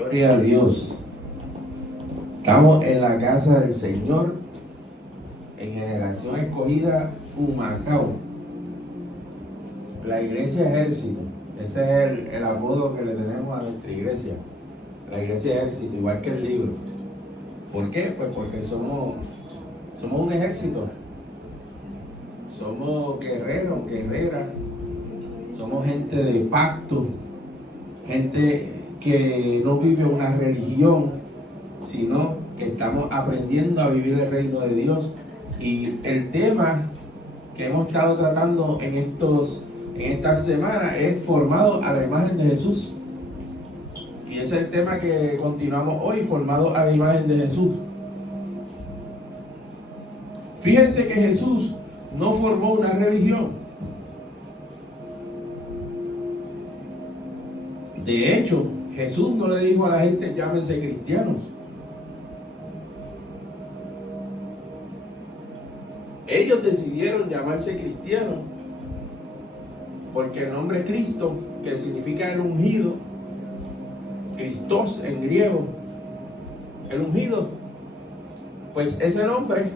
Gloria a Dios. Estamos en la casa del Señor, en Generación Escogida, Humacao. La iglesia Ejército. Ese es el apodo que le tenemos a nuestra iglesia. La iglesia Ejército, igual que el libro. ¿Por qué? Pues porque somos un ejército. Somos guerreros, guerreras. Somos gente de pacto. Gente que no vive una religión, sino que estamos aprendiendo a vivir el reino de Dios. Y el tema que hemos estado tratando en estas semanas es formado a la imagen de Jesús. Y ese es el tema que continuamos hoy, formado a la imagen de Jesús. Fíjense que Jesús no formó una religión. De hecho, Jesús no le dijo a la gente: llámense cristianos. Ellos decidieron llamarse cristianos porque el nombre Cristo, que significa el ungido, Christos en griego, el ungido, pues ese nombre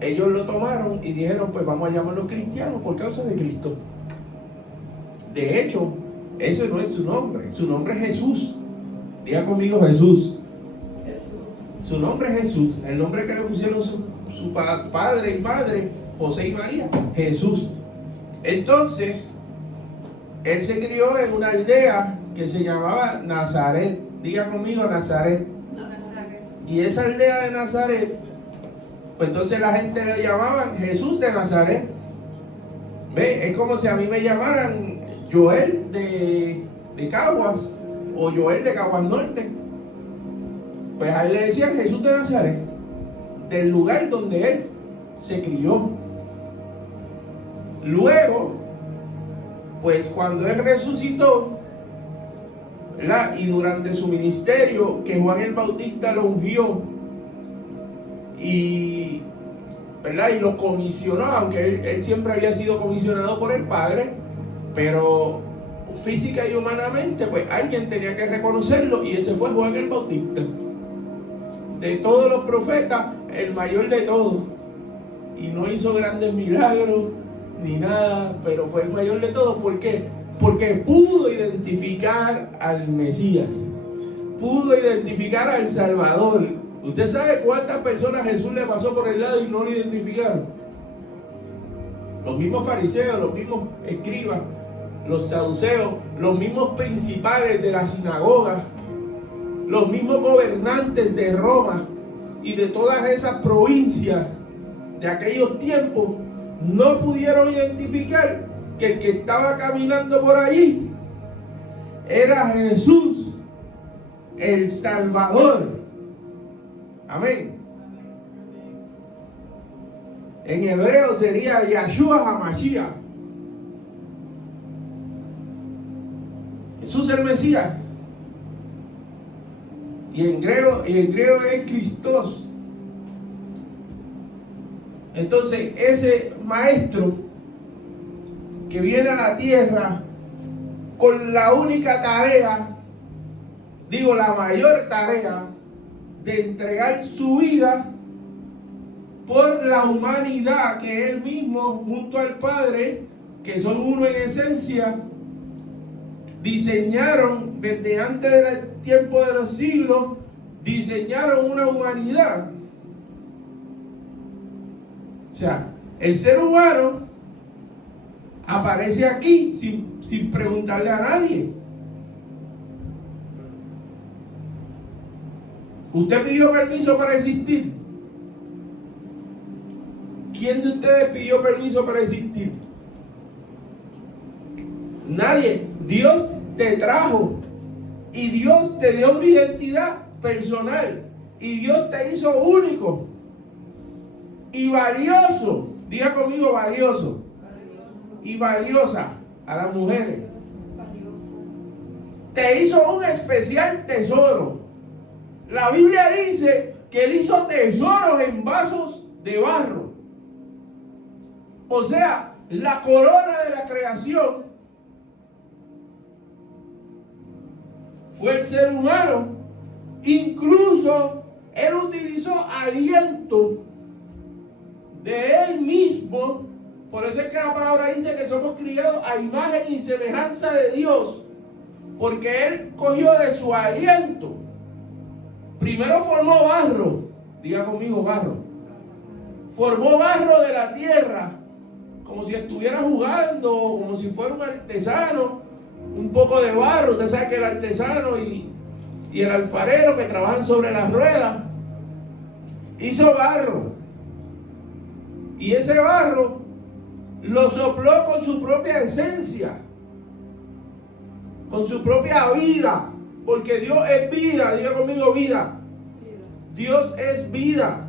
ellos lo tomaron y dijeron: pues vamos a llamarlos cristianos por causa de Cristo. De hecho, ese no es su nombre es Jesús. Diga conmigo: Jesús. Jesús. Su nombre es Jesús, el nombre que le pusieron su padre y madre, José y María, Jesús. Entonces, él se crió en una aldea que se llamaba Nazaret. Diga conmigo: Nazaret. Nazaret. Y esa aldea de Nazaret, pues entonces la gente le llamaban Jesús de Nazaret. ¿Ve? Es como si a mí me llamaran Joel de Caguas o Joel de Caguas Norte. Pues a él le decían Jesús de Nazaret, del lugar donde él se crió. Luego, pues cuando él resucitó, ¿verdad? Y durante su ministerio, que Juan el Bautista lo ungió y, ¿verdad? Y lo comisionó, aunque él siempre había sido comisionado por el Padre, pero física y humanamente, pues alguien tenía que reconocerlo, y ese fue Juan el Bautista. De todos los profetas, el mayor de todos, y no hizo grandes milagros ni nada, pero fue el mayor de todos. ¿Por qué? Porque pudo identificar al Mesías, pudo identificar al Salvador. ¿Usted sabe cuántas personas Jesús le pasó por el lado y no lo identificaron? Los mismos fariseos, los mismos escribas, los saduceos, los mismos principales de la sinagoga, los mismos gobernantes de Roma y de todas esas provincias de aquellos tiempos no pudieron identificar que el que estaba caminando por allí era Jesús, el Salvador. Amén. En hebreo sería Yahshua HaMashiach. Jesús el Mesías. Y en griego es Christos. Entonces, ese maestro que viene a la tierra con la única tarea, la mayor tarea, de entregar su vida por la humanidad, que él mismo junto al Padre, que son uno en esencia, diseñaron desde antes del tiempo de los siglos, diseñaron una humanidad. O sea, el ser humano aparece aquí sin preguntarle a nadie. ¿Usted pidió permiso para existir? ¿Quién de ustedes pidió permiso para existir? Nadie. Dios te trajo y Dios te dio una identidad personal y Dios te hizo único y valioso. Diga conmigo: valioso. Y valiosa a las mujeres. Te hizo un especial tesoro. La Biblia dice que él hizo tesoros en vasos de barro. O sea, la corona de la creación fue el ser humano. Incluso él utilizó aliento de él mismo. Por eso es que la palabra dice que somos criados a imagen y semejanza de Dios, porque él cogió de su aliento. Primero formó barro, diga conmigo barro. Formó barro de la tierra, como si estuviera jugando, como si fuera un artesano, un poco de barro. Usted sabe que el artesano y el alfarero que trabajan sobre las ruedas, hizo barro. Y ese barro lo sopló con su propia esencia, con su propia vida, porque Dios es vida. Diga conmigo vida. Dios es vida.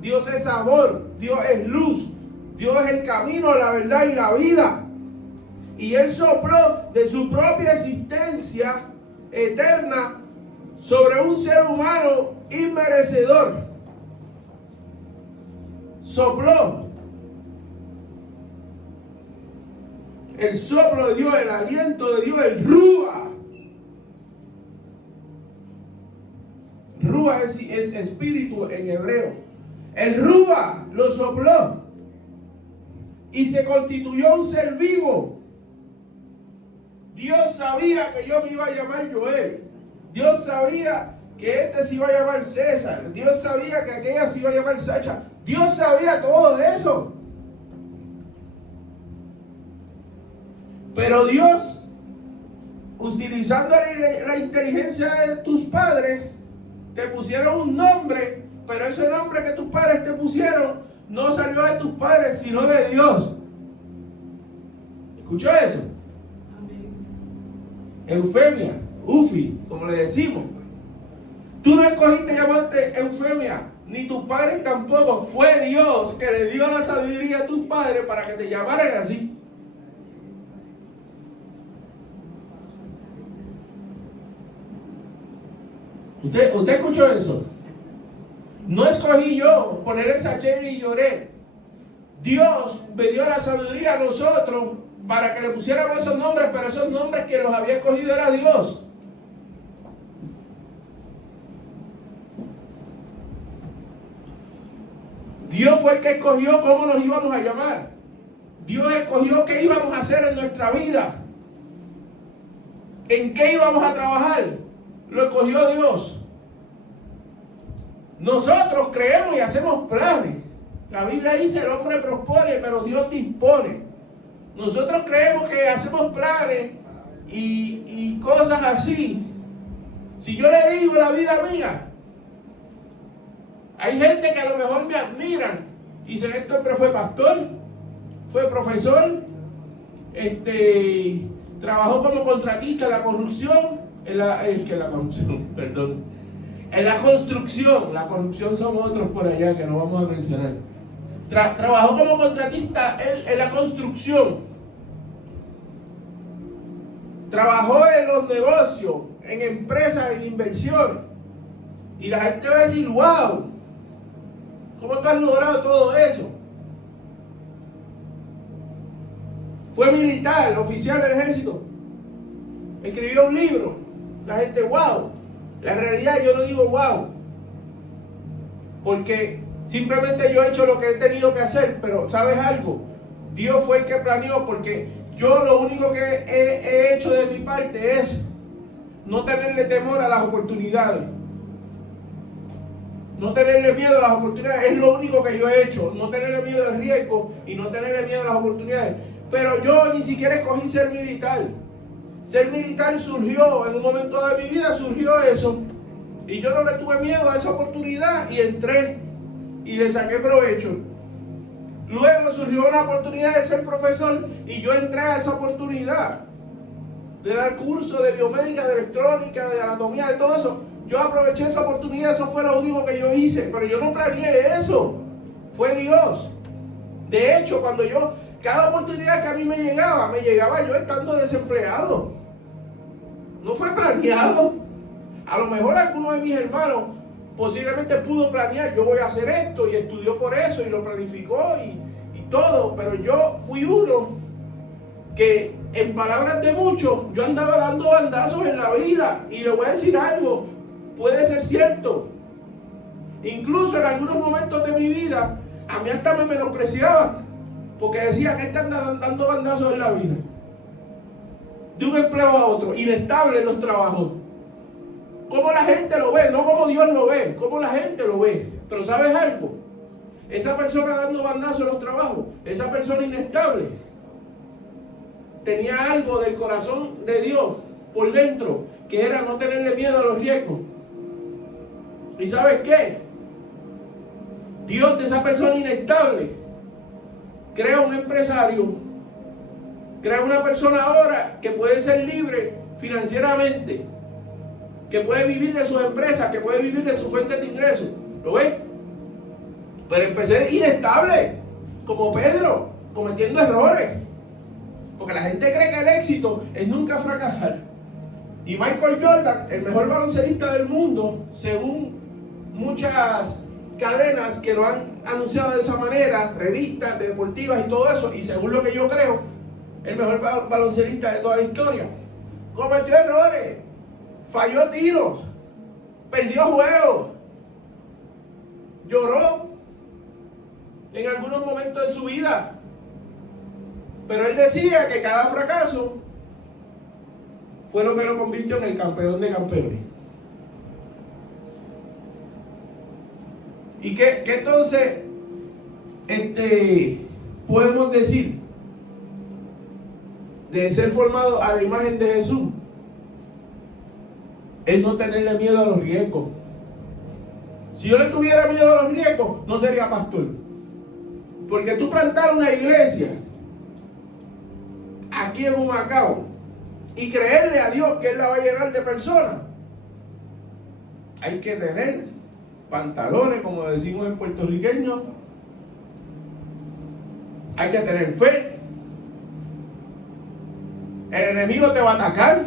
Dios es amor. Dios es luz. Dios es el camino, la verdad y la vida. Y Él sopló de su propia existencia eterna sobre un ser humano inmerecedor. Sopló. El soplo de Dios, el aliento de Dios, el Rúa. Rúa es espíritu en hebreo. El Rúa lo sopló y se constituyó un ser vivo. Dios sabía que yo me iba a llamar Joel. Dios sabía que este se iba a llamar César. Dios sabía que aquella se iba a llamar Sacha. Dios sabía todo eso. Pero Dios, utilizando la inteligencia de tus padres, te pusieron un nombre, pero ese nombre que tus padres te pusieron no salió de tus padres, sino de Dios. ¿Escuchó eso? Amén. Eufemia, Ufi, como le decimos. Tú no escogiste llamarte Eufemia, ni tus padres tampoco. Fue Dios que le dio la sabiduría a tus padres para que te llamaran así. ¿Usted escuchó eso? No escogí yo poner esa Cherry y lloré. Dios me dio la sabiduría a nosotros para que le pusiéramos esos nombres, pero esos nombres que los había escogido era Dios. Dios fue el que escogió cómo nos íbamos a llamar. Dios escogió qué íbamos a hacer en nuestra vida. ¿En qué íbamos a trabajar? Lo escogió Dios. Nosotros creemos y hacemos planes. La Biblia dice el hombre propone, pero Dios dispone. Nosotros creemos que hacemos planes y cosas así. Si yo le digo la vida mía, hay gente que a lo mejor me admiran y dicen, este hombre fue pastor, fue profesor, trabajó como contratista en la corrupción. En la construcción. La corrupción son otros por allá que no vamos a mencionar. Trabajó como contratista en la construcción. Trabajó en los negocios, en empresas, en inversión. Y la gente va a decir, wow, ¿cómo tú has logrado todo eso? Fue militar, oficial del ejército. Escribió un libro. La gente, wow. La realidad yo no digo wow. Porque simplemente yo he hecho lo que he tenido que hacer. Pero ¿sabes algo? Dios fue el que planeó, porque yo lo único que he hecho de mi parte es no tenerle temor a las oportunidades. No tenerle miedo a las oportunidades. Es lo único que yo he hecho. No tenerle miedo al riesgo y no tenerle miedo a las oportunidades. Pero yo ni siquiera escogí ser militar. Ser militar surgió, en un momento de mi vida surgió eso. Y yo no le tuve miedo a esa oportunidad y entré y le saqué provecho. Luego surgió una oportunidad de ser profesor y yo entré a esa oportunidad de dar cursos de biomédica, de electrónica, de anatomía, de todo eso. Yo aproveché esa oportunidad, eso fue lo único que yo hice, pero yo no planeé eso. Fue Dios. De hecho, cada oportunidad que a mí me llegaba yo estando desempleado. No fue planeado. A lo mejor alguno de mis hermanos posiblemente pudo planear, yo voy a hacer esto, y estudió por eso y lo planificó y todo, pero yo fui uno que en palabras de muchos, yo andaba dando bandazos en la vida. Y le voy a decir algo, puede ser cierto. Incluso en algunos momentos de mi vida, a mí hasta me menospreciaban, porque decían que están dando bandazos en la vida. De un empleo a otro, inestable en los trabajos. Como la gente lo ve, no como Dios lo ve, como la gente lo ve. Pero ¿sabes algo? Esa persona dando bandazos en los trabajos, esa persona inestable, tenía algo del corazón de Dios por dentro, que era no tenerle miedo a los riesgos. ¿Y sabes qué? Dios de esa persona inestable crea un empresario, crea una persona ahora que puede ser libre financieramente, que puede vivir de sus empresas, que puede vivir de sus fuentes de ingresos. ¿Lo ves? Pero empecé inestable, como Pedro, cometiendo errores. Porque la gente cree que el éxito es nunca fracasar. Y Michael Jordan, el mejor baloncelista del mundo, según muchas cadenas que lo han anunciado de esa manera, revistas deportivas y todo eso, y según lo que yo creo, el mejor baloncelista de toda la historia, cometió errores, falló tiros, perdió juegos, lloró en algunos momentos de su vida. Pero él decía que cada fracaso fue lo que lo convirtió en el campeón de campeones. ¿Y qué entonces podemos decir de ser formado a la imagen de Jesús? Es no tenerle miedo a los riesgos. Si yo le tuviera miedo a los riesgos, no sería pastor. Porque tú plantar una iglesia aquí en Humacao y creerle a Dios que Él la va a llenar de personas, hay que tener pantalones, como decimos en puertorriqueño. Hay que tener fe. El enemigo te va a atacar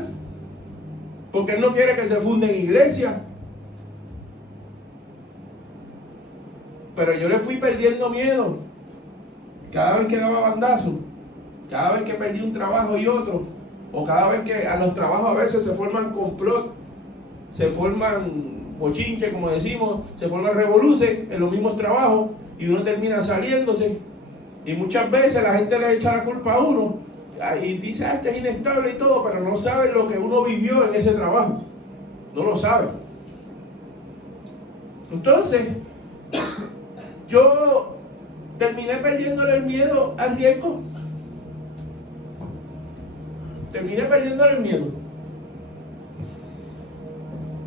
porque él no quiere que se funda en iglesia. Pero yo le fui perdiendo miedo cada vez que daba bandazo, cada vez que perdí un trabajo y otro, o cada vez que a los trabajos a veces se forman complot, se forman bochinche, como decimos, se forman revoluciones en los mismos trabajos y uno termina saliéndose. Y muchas veces la gente le echa la culpa a uno y dice, este es inestable y todo, pero no sabe lo que uno vivió en ese trabajo. No lo sabe. Entonces, yo terminé perdiéndole el miedo al riesgo. Terminé perdiéndole el miedo.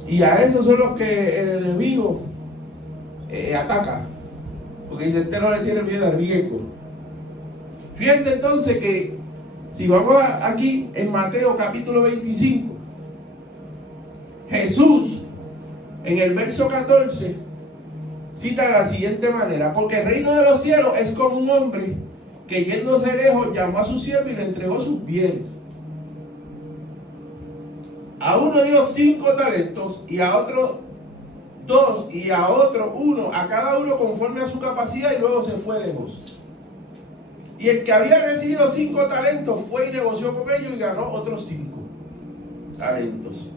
Y a esos son los que el enemigo ataca. Porque dice, no le tiene miedo al riesgo. Fíjense entonces que si vamos aquí en Mateo capítulo 25, Jesús en el verso 14 cita de la siguiente manera: porque el reino de los cielos es como un hombre que yéndose lejos llamó a su siervo y le entregó sus bienes. A uno dio 5 talentos y a otro 2 y a otro 1, a cada uno conforme a su capacidad, y luego se fue lejos. Y el que había recibido 5 talentos fue y negoció con ellos y ganó otros 5 talentos.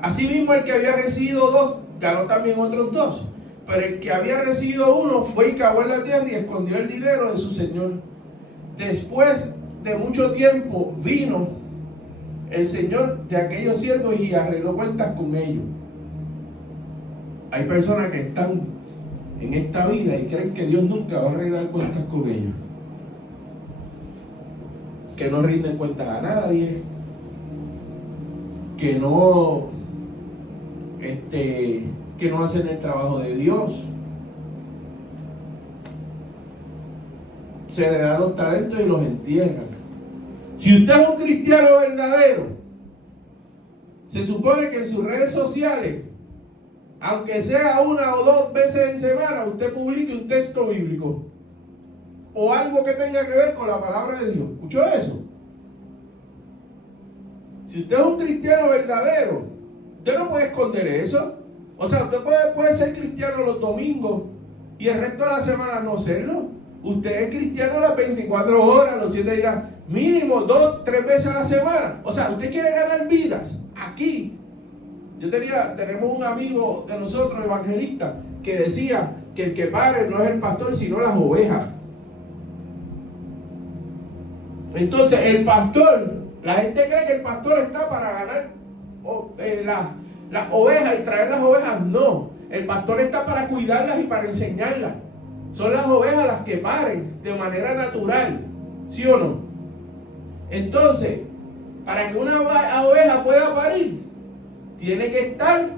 Asimismo, el que había recibido 2 ganó también otros 2. Pero el que había recibido 1 fue y cavó en la tierra y escondió el dinero de su señor. Después de mucho tiempo vino el señor de aquellos siervos y arregló cuentas con ellos. Hay personas que están en esta vida y creen que Dios nunca va a arreglar cuentas con ellos, que no rinden cuentas a nadie, que no hacen el trabajo de Dios. Se le dan los talentos y los entierran. Si usted es un cristiano verdadero, se supone que en sus redes sociales, aunque sea 1 o 2 veces en semana, usted publique un texto bíblico o algo que tenga que ver con la palabra de Dios. ¿Escuchó eso? Si usted es un cristiano verdadero, usted no puede esconder eso. O sea, usted puede ser cristiano los domingos y el resto de la semana no serlo. usted es cristiano las 24 horas, los 7 días, mínimo 2, 3 veces a la semana. O sea, usted quiere ganar vidas. Aquí, tenemos un amigo de nosotros, evangelista, que decía que el que pare no es el pastor, sino las ovejas. Entonces, el pastor, la gente cree que el pastor está para ganar las ovejas y traer las ovejas. No, el pastor está para cuidarlas y para enseñarlas. Son las ovejas las que paren de manera natural, ¿sí o no? Entonces, para que una oveja pueda parir, tiene que estar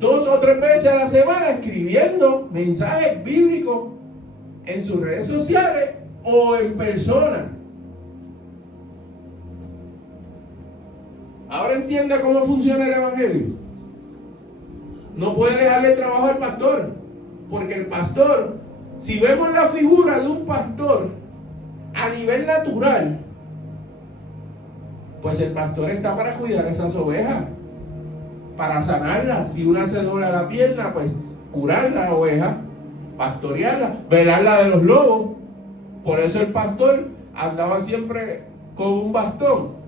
2 o 3 veces a la semana escribiendo mensajes bíblicos en sus redes sociales o en persona. Ahora entienda cómo funciona el evangelio. No puede dejarle trabajo al pastor, porque el pastor, si vemos la figura de un pastor a nivel natural, pues el pastor está para cuidar esas ovejas, para sanarlas. Si una se dobla la pierna, pues curar la oveja, pastorearla, velarla de los lobos. Por eso el pastor andaba siempre con un bastón,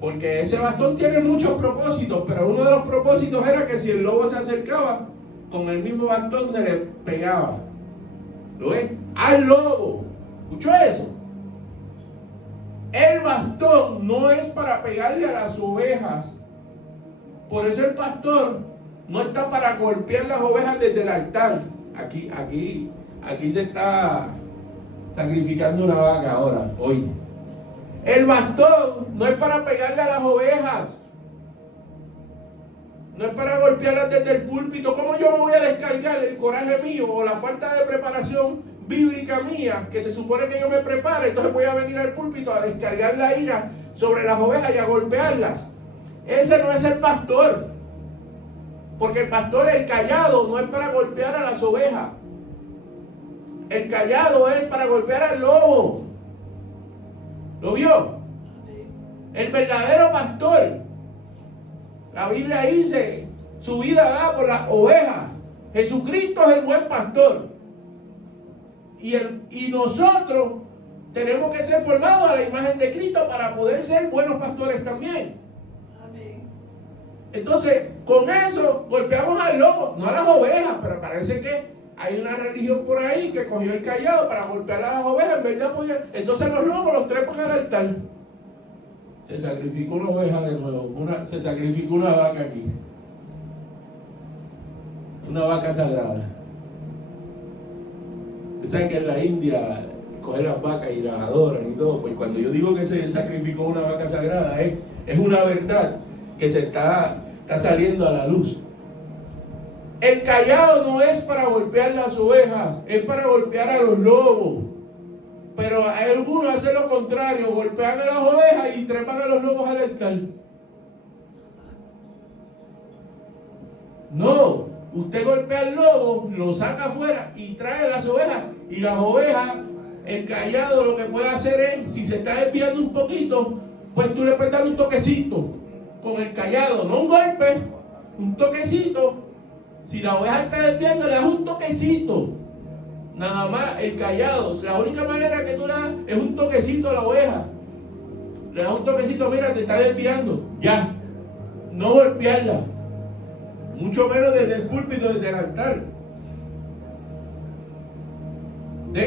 porque ese bastón tiene muchos propósitos, pero uno de los propósitos era que si el lobo se acercaba, con el mismo bastón se le pegaba. ¿Lo ves? Al lobo. ¿Escuchó eso? El bastón no es para pegarle a las ovejas. Por eso el pastor no está para golpear las ovejas desde el altar. Aquí se está sacrificando una vaca ahora, hoy. El bastón no es para pegarle a las ovejas. No es para golpearlas desde el púlpito. ¿Cómo yo me voy a descargar el coraje mío o la falta de preparación bíblica mía, que se supone que yo me prepare? Entonces voy a venir al púlpito a descargar la ira sobre las ovejas y a golpearlas. Ese no es el pastor. Porque el pastor, el cayado, no es para golpear a las ovejas. El cayado es para golpear al lobo. ¿Lo vio? El verdadero pastor, la Biblia dice, su vida da por las ovejas. Jesucristo es el buen pastor. Y nosotros tenemos que ser formados a la imagen de Cristo para poder ser buenos pastores también. Amén. Entonces, con eso golpeamos al lobo, no a las ovejas, pero parece que hay una religión por ahí que cogió el cayado para golpear a las ovejas. En verdad, entonces los lobos los trepan al altar. Se sacrificó una oveja de nuevo, se sacrificó una vaca aquí. Una vaca sagrada. Ustedes saben que en la India cogen las vacas y las adoran y todo. Pues cuando yo digo que se sacrificó una vaca sagrada, es una verdad que se está saliendo a la luz. El cayado no es para golpear las ovejas, es para golpear a los lobos. Pero algunos hacen lo contrario, golpean a las ovejas y trepan a los lobos al altar. No, usted golpea al lobo, lo saca afuera y trae a las ovejas. Y las ovejas, el cayado lo que puede hacer es, si se está desviando un poquito, pues tú le puedes dar un toquecito con el cayado, no un golpe, un toquecito. Si la oveja está desviando, le das un toquecito. Nada más, el cayado. La única manera que tú le das es un toquecito a la oveja. Le das un toquecito, mira, te está desviando. Ya. No golpearla. Mucho menos desde el púlpito, desde el altar.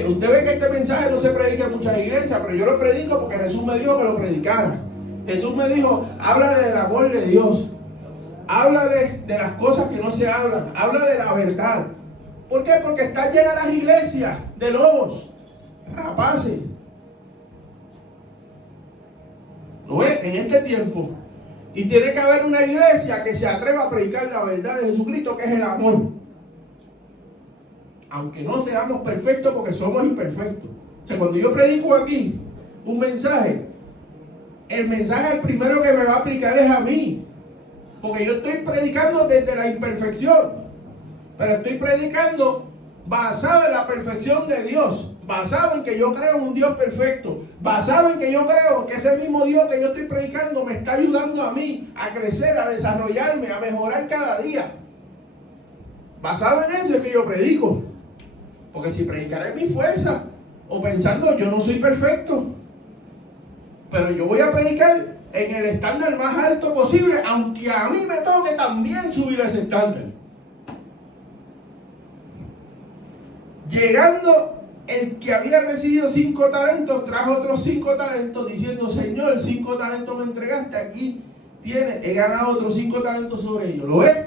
Usted ve que este mensaje no se predica en muchas iglesias, pero yo lo predico porque Jesús me dijo que lo predicara. Jesús me dijo, háblale del amor de Dios. Háblale de las cosas que no se hablan. Háblale de la verdad. ¿Por qué? Porque están llenas las iglesias de lobos, rapaces. ¿Lo ve? En este tiempo. Y tiene que haber una iglesia que se atreva a predicar la verdad de Jesucristo, que es el amor. Aunque no seamos perfectos, porque somos imperfectos. O sea, cuando yo predico aquí un mensaje, el mensaje el primero que me va a aplicar es a mí. Porque yo estoy predicando desde la imperfección. Pero estoy predicando basado en la perfección de Dios. Basado en que yo creo en un Dios perfecto. Basado en que yo creo que ese mismo Dios que yo estoy predicando me está ayudando a mí a crecer, a desarrollarme, a mejorar cada día. Basado en eso es que yo predico. Porque si predicaré en mi fuerza, o pensando yo no soy perfecto, pero yo voy a predicar en el estándar más alto posible, aunque a mí me toque también subir ese estándar. Llegando el que había recibido 5 talentos, trajo otros 5 talentos, diciendo: Señor, 5 talentos me entregaste, aquí tienes, he ganado otros 5 talentos sobre ellos. ¿Lo ves?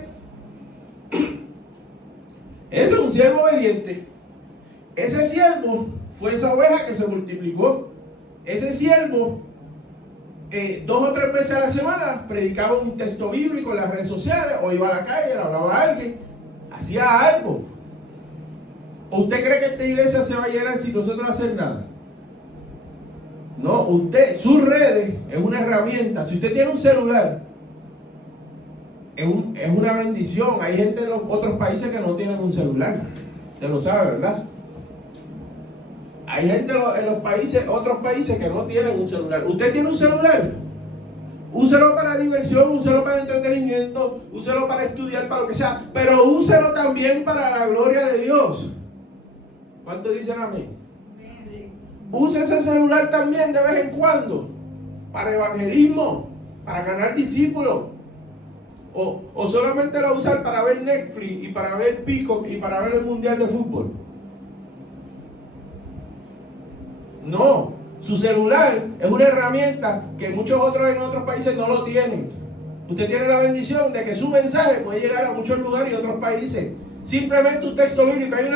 Ese es un siervo obediente. Ese siervo fue esa oveja que se multiplicó. Ese siervo 2 o 3 veces a la semana predicaba un texto bíblico en las redes sociales, o iba a la calle, le hablaba a alguien, hacía algo. ¿O usted cree que esta iglesia se va a llenar sin nosotros hacer nada? No, usted, sus redes es una herramienta. Si usted tiene un celular, es una bendición. Hay gente en los otros países que no tienen un celular. Usted lo sabe, ¿verdad? Hay gente en los países, otros países que no tienen un celular. ¿Usted tiene un celular? Úselo para diversión, úselo para entretenimiento, úselo para estudiar, para lo que sea, pero úselo también para la gloria de Dios. ¿Cuántos dicen amén? Use ese celular también de vez en cuando para evangelismo, para ganar discípulos. O solamente lo usar para ver Netflix y para ver Peacock y para ver el Mundial de Fútbol. No, su celular es una herramienta que muchos otros en otros países no lo tienen. Usted tiene la bendición de que su mensaje puede llegar a muchos lugares y otros países. Simplemente un texto bíblico, hay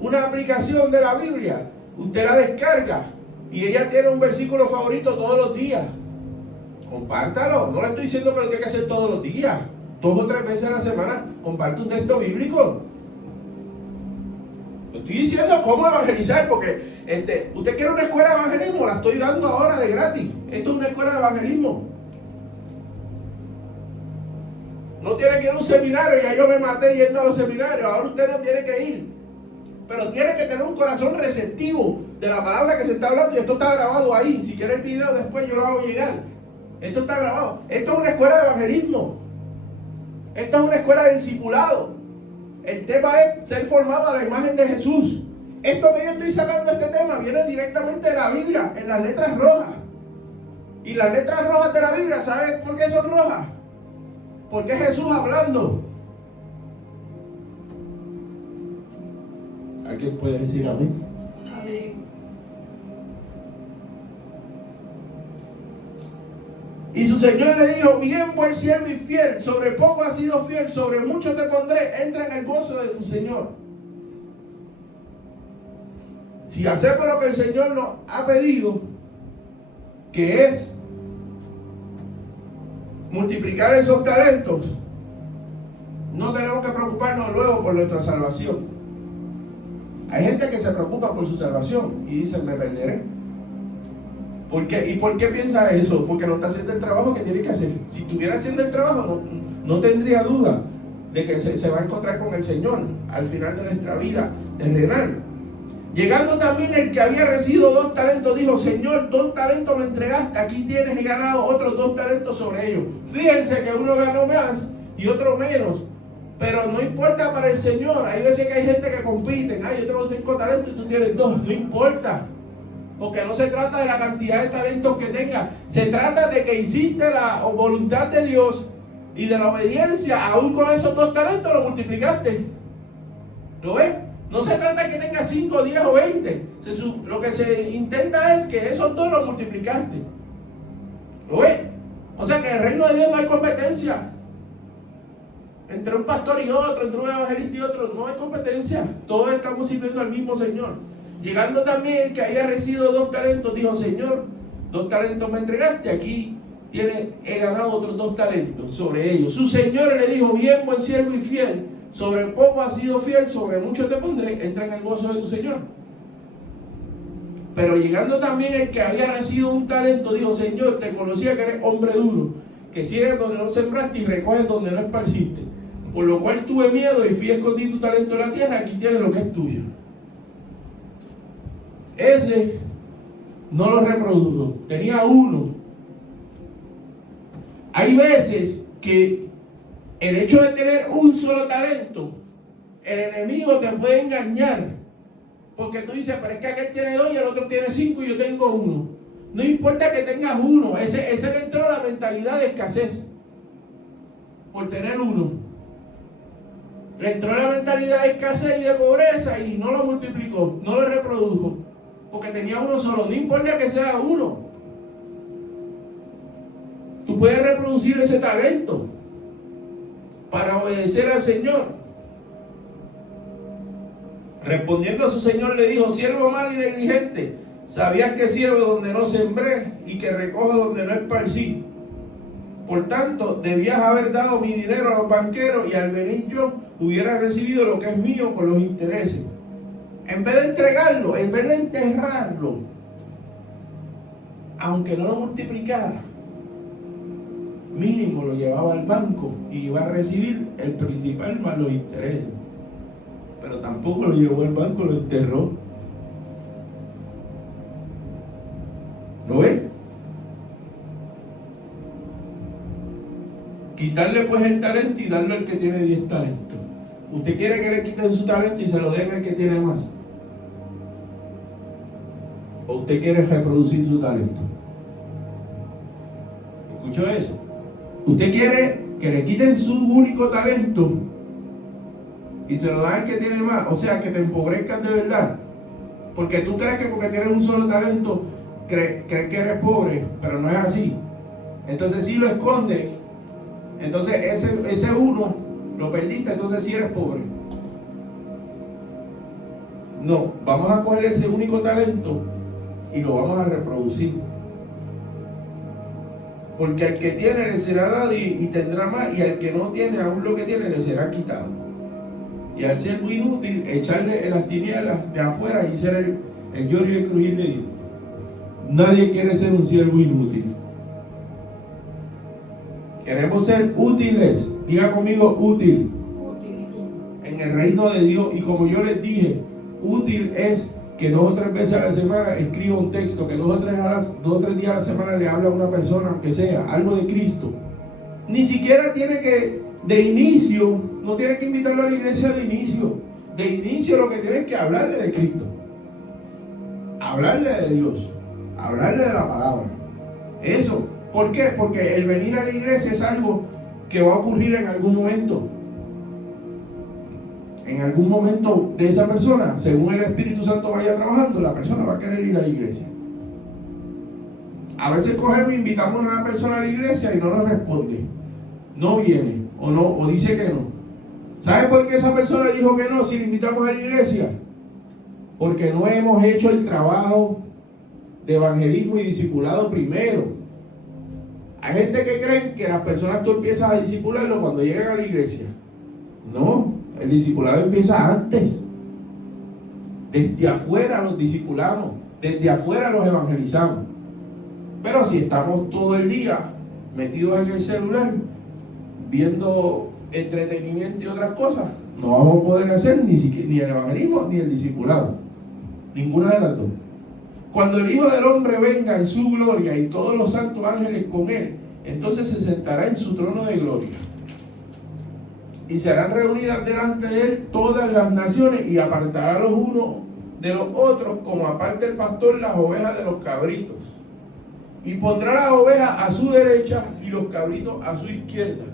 una aplicación de la Biblia, usted la descarga y ella tiene un versículo favorito todos los días. Compártalo, no le estoy diciendo que lo tiene que hacer todos los días, 2 o 3 veces a la semana, comparte un texto bíblico. Estoy diciendo cómo evangelizar, porque usted quiere una escuela de evangelismo, la estoy dando ahora de gratis. Esto es una escuela de evangelismo. No tiene que ir a un seminario, ya yo me maté yendo a los seminarios, ahora usted no tiene que ir. Pero tiene que tener un corazón receptivo de la palabra que se está hablando, y esto está grabado ahí. Si quiere el video después yo lo hago llegar. Esto está grabado. Esto es una escuela de evangelismo. Esto es una escuela de discipulado. El tema es ser formado a la imagen de Jesús. Esto que yo estoy sacando, este tema, viene directamente de la Biblia, en las letras rojas. Y las letras rojas de la Biblia, ¿saben por qué son rojas? Porque es Jesús hablando. ¿Alguien puede decir amén? Amén. Y su Señor le dijo: bien, buen siervo y fiel, sobre poco has sido fiel, sobre mucho te pondré, entra en el gozo de tu Señor. Si hacemos lo que el Señor nos ha pedido, que es multiplicar esos talentos, no tenemos que preocuparnos luego por nuestra salvación. Hay gente que se preocupa por su salvación y dicen: me perderé. ¿Por qué? ¿Y por qué piensa eso? Porque no está haciendo el trabajo que tiene que hacer. Si estuviera haciendo el trabajo, no tendría duda de que se va a encontrar con el Señor al final de nuestra vida terrenal. Llegando también el que había recibido 2 talentos, dijo: Señor, 2 talentos me entregaste, aquí tienes, he ganado otros 2 talentos sobre ellos. Fíjense que uno ganó más y otro menos, pero no importa para el Señor. Hay veces que hay gente que compiten: yo tengo 5 talentos y tú tienes 2. No importa, porque no se trata de la cantidad de talentos que tengas, se trata de que hiciste la voluntad de Dios y de la obediencia. Aún con esos 2 talentos lo multiplicaste. ¿Lo ves? No se trata de que tengas 5, 10 o 20. Lo que se intenta es que esos 2 los multiplicaste. ¿Lo ves? O sea que en el reino de Dios no hay competencia. Entre un pastor y otro, entre un evangelista y otro, no hay competencia. Todos estamos sirviendo al mismo Señor. Llegando también el que había recibido 2 talentos, dijo: Señor, 2 talentos me entregaste, aquí he ganado otros 2 talentos sobre ellos. Su Señor le dijo: bien, buen siervo y fiel, sobre poco has sido fiel, sobre mucho te pondré, entra en el gozo de tu Señor. Pero llegando también el que había recibido 1 talento, dijo: Señor, te conocía que eres hombre duro, que sigues donde no sembraste y recoges donde no esparciste. Por lo cual tuve miedo y fui a esconder tu talento en la tierra, aquí tienes lo que es tuyo. Ese no lo reprodujo, tenía 1. Hay veces que el hecho de tener un solo talento, el enemigo te puede engañar Porque tú dices, pero es que aquel tiene 2 y el otro tiene 5 y yo tengo 1. No importa que tengas 1, ese le entró la mentalidad de escasez. Por tener 1. Le entró la mentalidad de escasez y de pobreza y no lo multiplicó, no lo reprodujo. Porque tenía 1 solo, no importa que sea 1. Tú puedes reproducir ese talento para obedecer al Señor. Respondiendo a su señor le dijo: siervo malo y negligente, sabías que ciego donde no sembré y que recojo donde no esparcí. Por tanto, debías haber dado mi dinero a los banqueros y al venir yo hubiera recibido lo que es mío con los intereses. En vez de entregarlo, en vez de enterrarlo, aunque no lo multiplicara, mínimo lo llevaba al banco y iba a recibir el principal más los intereses. Pero tampoco lo llevó al banco, lo enterró. ¿Lo ve? Quitarle pues el talento y darle al que tiene 10 talentos. ¿Usted quiere que le quiten su talento y se lo den al que tiene más? ¿O usted quiere reproducir su talento? ¿Escuchó eso? ¿Usted quiere que le quiten su único talento y se lo dan al que tiene más? O sea, que te empobrezcan de verdad. Porque tú crees que porque tienes un solo talento, crees que eres pobre, pero no es así. Entonces si lo escondes, entonces ese 1 lo perdiste, entonces sí eres pobre. No, vamos a coger ese único talento y lo vamos a reproducir. Porque al que tiene le será dado y tendrá más, y al que no tiene, aún lo que tiene le será quitado. Y al ser muy inútil, echarle en las tinieblas de afuera y ser el lloro y el crujir de dientes. Nadie quiere ser un siervo inútil. Queremos ser útiles. Diga conmigo: útil. En el reino de Dios. Y como yo les dije, útil es que 2 o 3 veces a la semana escriba un texto, que 2 o 3 días a la semana le habla a una persona, aunque sea algo de Cristo. Ni siquiera tiene que, de inicio, no tiene que invitarlo a la iglesia de inicio. De inicio lo que tiene es que hablarle de Cristo, hablarle de Dios, hablarle de la palabra. Eso. ¿Por qué? Porque el venir a la iglesia es algo que va a ocurrir en algún momento. En algún momento de esa persona, según el Espíritu Santo vaya trabajando, la persona va a querer ir a la iglesia. A veces cogemos e invitamos a una persona a la iglesia y no nos responde, no viene o dice que no. ¿Sabe por qué esa persona dijo que no si le invitamos a la iglesia? Porque no hemos hecho el trabajo de evangelismo y discipulado primero. Hay gente que cree que las personas tú empiezas a discipularlo cuando llegan a la iglesia. No, el discipulado empieza antes. Desde afuera los discipulamos, desde afuera los evangelizamos. Pero si estamos todo el día metidos en el celular, viendo entretenimiento y otras cosas, no vamos a poder hacer ni el evangelismo ni el discipulado. Ninguna de las dos. Cuando el Hijo del Hombre venga en su gloria y todos los santos ángeles con él, entonces se sentará en su trono de gloria. Y serán reunidas delante de él todas las naciones y apartará los unos de los otros, como aparta el pastor las ovejas de los cabritos. Y pondrá las ovejas a su derecha y los cabritos a su izquierda.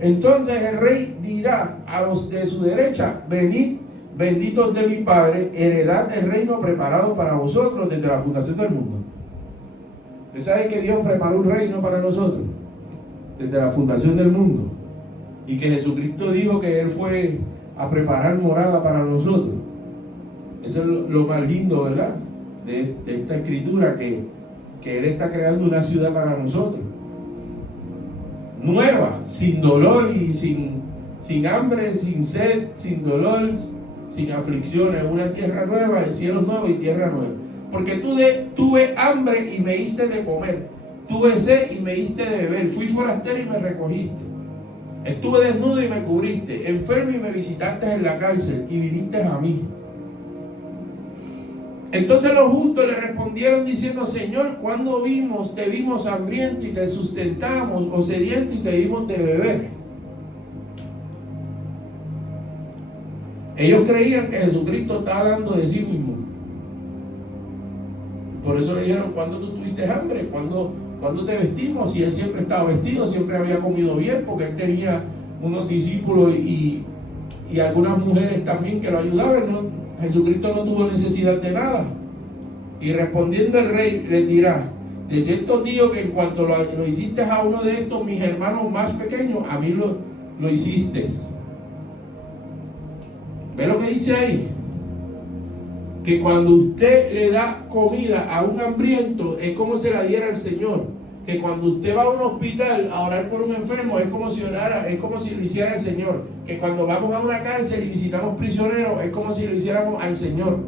Entonces el rey dirá a los de su derecha: venid, benditos de mi Padre, heredad del reino preparado para vosotros desde la fundación del mundo. ¿Usted sabe que Dios preparó un reino para nosotros desde la fundación del mundo? Y que Jesucristo dijo que Él fue a preparar morada para nosotros. Eso es lo más lindo, ¿verdad? De esta escritura, que Él está creando una ciudad para nosotros. Nueva, sin dolor y sin hambre, sin sed, sin dolor, sin aflicciones, una tierra nueva, cielos nuevos y tierra nueva. Porque tuve hambre y me diste de comer, tuve sed y me diste de beber, fui forastero y me recogiste, estuve desnudo y me cubriste, enfermo y me visitaste en la cárcel y viniste a mí. Entonces los justos le respondieron diciendo: Señor, ¿cuándo te vimos hambriento y te sustentamos, o sediento y te dimos de beber? Ellos creían que Jesucristo estaba hablando de sí mismo. Por eso le dijeron: ¿cuándo tú tuviste hambre? ¿Cuándo te vestimos? Y él siempre estaba vestido, siempre había comido bien, porque él tenía unos discípulos y algunas mujeres también que lo ayudaban, ¿no? Jesucristo no tuvo necesidad de nada. Y respondiendo el rey les dirá: de cierto digo que en cuanto lo hiciste a uno de estos mis hermanos más pequeños, a mí lo hiciste. ¿Ve lo que dice ahí? Que cuando usted le da comida a un hambriento, es como se la diera al Señor. Que cuando usted va a un hospital a orar por un enfermo, es como si lo hiciera el Señor. Que cuando vamos a una cárcel y visitamos prisioneros, es como si lo hiciéramos al Señor.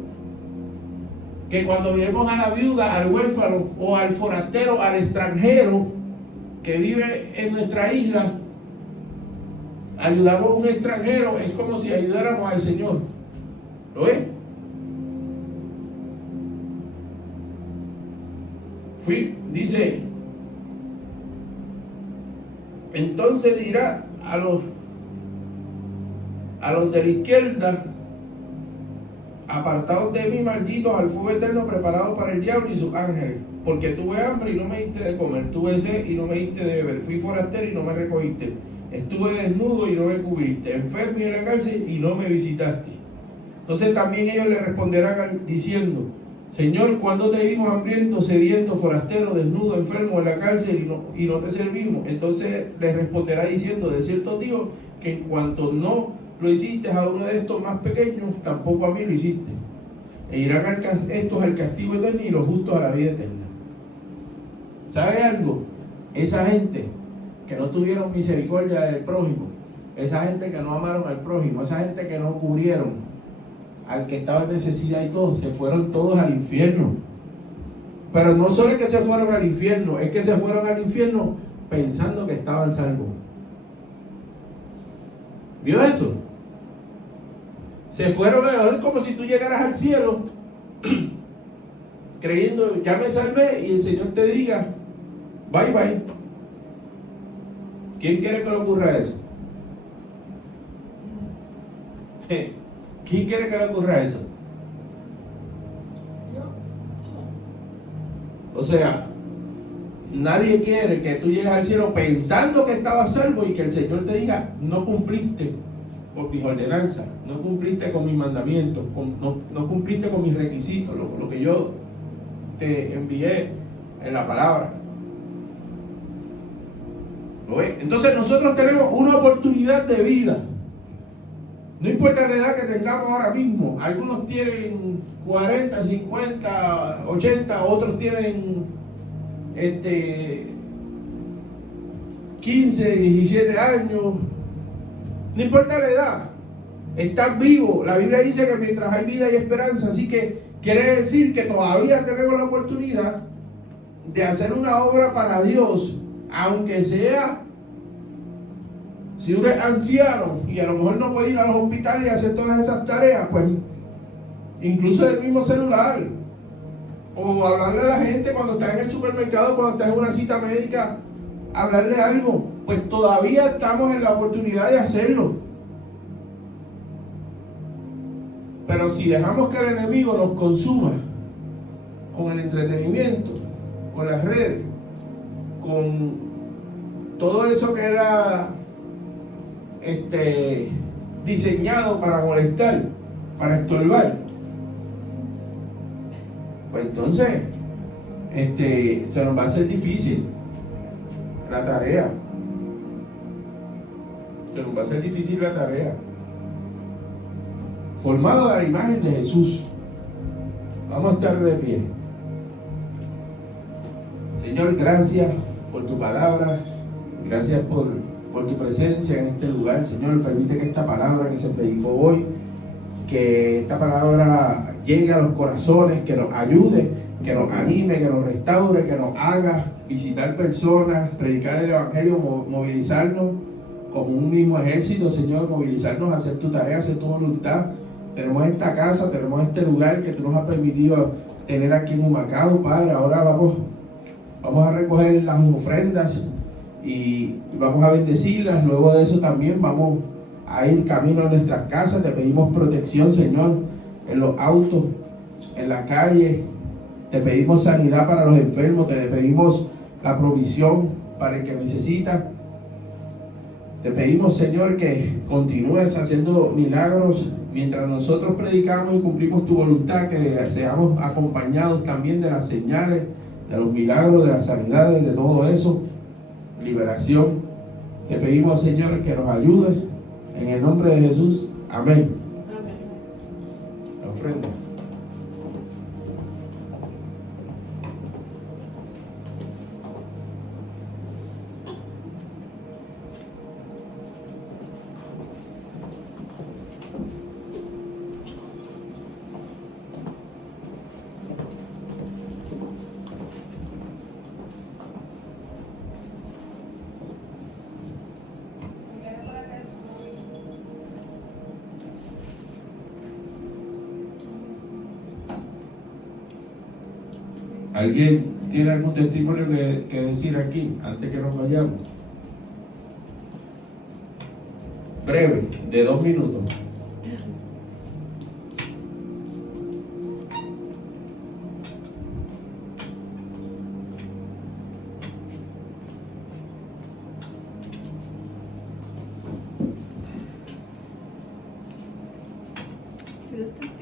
Que cuando vemos a la viuda, al huérfano o al forastero, al extranjero que vive en nuestra isla, ayudamos a un extranjero, es como si ayudáramos al Señor. ¿Lo ve? Dice: entonces dirá a los de la izquierda: apartados de mí, malditos, al fuego eterno preparado para el diablo y sus ángeles, porque tuve hambre y no me diste de comer, tuve sed y no me diste de beber, fui forastero y no me recogiste, estuve desnudo y no me cubriste, enfermo y en la cárcel y no me visitaste. Entonces también ellos le responderán diciendo: Señor, ¿cuándo te vimos hambriento, sediento, forastero, desnudo, enfermo, en la cárcel y no te servimos? Entonces les responderá diciendo: de cierto digo que en cuanto no lo hiciste a uno de estos más pequeños, tampoco a mí lo hiciste. E irán estos al castigo eterno y los justos a la vida eterna. ¿Sabe algo? Esa gente que no tuvieron misericordia del prójimo, esa gente que no amaron al prójimo, esa gente que no cubrieron al que estaba en necesidad y todo, se fueron todos al infierno. Pero no solo es que se fueron al infierno, es que se fueron al infierno pensando que estaban salvos. ¿Vio eso? Se fueron a, como si tú llegaras al cielo creyendo: ya me salvé, y el Señor te diga: bye bye. ¿Quién quiere que le ocurra eso? ¿Quién quiere que le ocurra eso? O sea, nadie quiere que tú llegues al cielo pensando que estabas salvo y que el Señor te diga: no cumpliste con mis ordenanzas, no cumpliste con mis mandamientos, no cumpliste con mis requisitos, lo que yo te envié en la palabra. ¿Lo ves? Entonces nosotros tenemos una oportunidad de vida. No importa la edad que tengamos ahora mismo. Algunos tienen 40, 50, 80, otros tienen 15, 17 años. No importa la edad. Estás vivo. La Biblia dice que mientras hay vida hay esperanza. Así que quiere decir que todavía tenemos la oportunidad de hacer una obra para Dios, aunque sea, si uno es anciano y a lo mejor no puede ir a los hospitales y hacer todas esas tareas, pues incluso del mismo celular, o hablarle a la gente cuando está en el supermercado, cuando está en una cita médica, hablarle algo, pues todavía estamos en la oportunidad de hacerlo. Pero si dejamos que el enemigo nos consuma con el entretenimiento, con las redes, con todo eso que era diseñado para molestar, para estorbar, pues entonces se nos va a hacer difícil la tarea. Se nos va a hacer difícil la tarea. Formado a la imagen de Jesús. Vamos a estar de pie. Señor, gracias por tu palabra. Gracias por tu presencia en este lugar. Señor, permite que esta palabra que se predicó hoy, que esta palabra llegue a los corazones, que nos ayude, que nos anime, que nos restaure, que nos haga visitar personas, predicar el evangelio, movilizarnos como un mismo ejército, Señor, movilizarnos a hacer tu tarea, hacer tu voluntad. Tenemos esta casa, tenemos este lugar que tú nos has permitido tener aquí en Humacao, Padre. Ahora vamos a recoger las ofrendas y vamos a bendecirlas. Luego de eso también vamos a ir camino a nuestras casas. Te pedimos protección, Señor, en los autos, en la calle. Te pedimos sanidad para los enfermos. Te pedimos la provisión para el que necesita. Te pedimos, Señor, que continúes haciendo milagros mientras nosotros predicamos y cumplimos tu voluntad, que seamos acompañados también de las señales, de los milagros, de las sanidades, de todo eso, liberación. Te pedimos, Señor, que nos ayudes en el nombre de Jesús. Amén. Amén. La ofrenda. ¿Alguien tiene algún testimonio que decir aquí antes que nos vayamos? Breve, de 2 minutos. Fruta.